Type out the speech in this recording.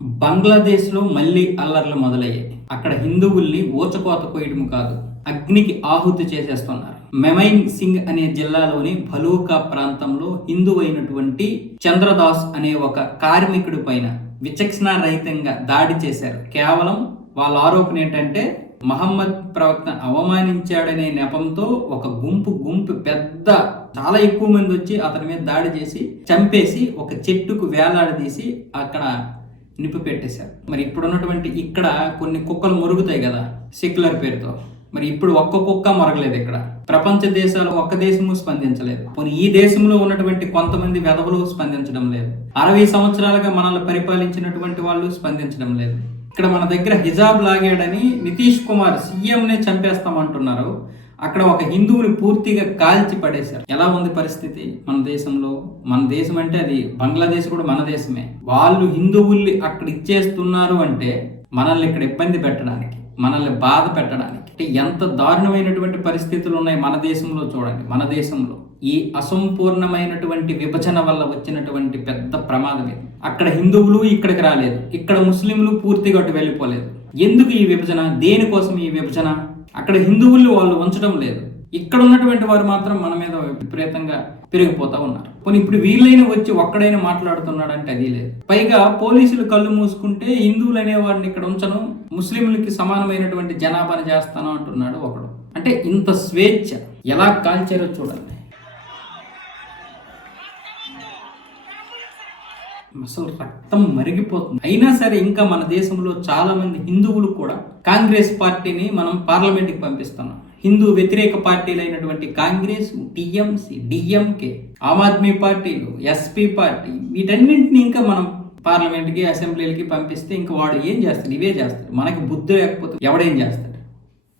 బంగ్లాదేశ్లో మళ్లీ అల్లర్లు మొదలయ్యాయి. అక్కడ హిందువుల్ని ఊచకోత కోయడం కాదు, అగ్నికి ఆహుతి చేసేస్తున్నారు. మెమైన్ సింగ్ అనే జిల్లాలోని భలూకా ప్రాంతంలో హిందువైనటువంటి చంద్రదాస్ అనే ఒక కార్మికుడి పైన విచక్షణారహితంగా దాడి చేశారు. కేవలం వాళ్ళ ఆరోపణ ఏంటంటే మహమ్మద్ ప్రవక్త అవమానించాడనే నెపంతో ఒక గుంపు పెద్ద చాలా ఎక్కువ మంది వచ్చి అతని మీద దాడి చేసి చంపేసి ఒక చెట్టుకు వేలాడదీసి అక్కడ నిప్పు పెట్టేశారు. మరి ఇప్పుడున్నటువంటి ఇక్కడ కొన్ని కుక్కలు మొరుగుతాయి కదా సెక్యులర్ పేరుతో, మరి ఇప్పుడు ఒక్క కుక్క మొరగలేదు. ఇక్కడ ప్రపంచ దేశాలు ఒక్క దేశము స్పందించలేదు. ఈ దేశంలో ఉన్నటువంటి కొంతమంది వెధవలు స్పందించడం లేదు. 60 సంవత్సరాలుగా మనల్ని పరిపాలించినటువంటి వాళ్ళు స్పందించడం లేదు. ఇక్కడ మన దగ్గర హిజాబ్ లాగాడని నితీష్ కుమార్ సీఎంనే చంపేస్తామంటున్నారు. అక్కడ ఒక హిందువుని పూర్తిగా కాల్చి పడేశారు. ఎలా ఉంది పరిస్థితి మన దేశంలో? మన దేశం అంటే అది బంగ్లాదేశ్ కూడా మన దేశమే. వాళ్ళు హిందువుల్ని అక్కడ ఇచ్చేస్తున్నారు అంటే మనల్ని ఇక్కడ ఇబ్బంది పెట్టడానికి, మనల్ని బాధ పెట్టడానికి. అంటే ఎంత దారుణమైనటువంటి పరిస్థితులు ఉన్నాయి మన దేశంలో చూడండి. మన దేశంలో ఈ అసంపూర్ణమైనటువంటి విభజన వల్ల వచ్చినటువంటి పెద్ద ప్రమాదం ఇది. అక్కడ హిందువులు ఇక్కడికి రాలేదు, ఇక్కడ ముస్లింలు పూర్తిగా అటు వెళ్ళిపోలేదు. ఎందుకు ఈ విభజన? దేనికోసం ఈ విభజన? అక్కడ హిందువులు వాళ్ళు ఉంచడం లేదు, ఇక్కడ ఉన్నటువంటి వారు మాత్రం మన మీద విపరీతంగా పెరిగిపోతా ఉన్నారు. కొన్ని ఇప్పుడు వీళ్ళైనా వచ్చి ఒక్కడైనా మాట్లాడుతున్నాడు అంటే అది లేదు. పైగా పోలీసులు కళ్ళు మూసుకుంటే హిందువులు అనేవాడిని ఇక్కడ ఉంచను, ముస్లింలకి సమానమైనటువంటి జనాభాను చేస్తాను అంటున్నాడు ఒకడు. అంటే ఇంత స్వేచ్ఛ ఎలా కాల్చారో చూడండి. అసలు రక్తం మరిగిపోతుంది. అయినా సరే ఇంకా మన దేశంలో చాలా మంది హిందువులు కూడా కాంగ్రెస్ పార్టీని మనం పార్లమెంట్కి పంపిస్తున్నాం. హిందూ వ్యతిరేక పార్టీలు అయినటువంటి కాంగ్రెస్, టీఎంసీ, డిఎంకే, ఆమ్ ఆద్మీ పార్టీలు, ఎస్పీ పార్టీ, వీటన్నింటినీ ఇంకా మనం పార్లమెంట్కి, అసెంబ్లీలకి పంపిస్తే ఇంకా వాడు ఏం చేస్తాడు? ఇవే చేస్తాడు. మనకి బుద్ధి లేకపోతే ఎవడేం చేస్తాడు?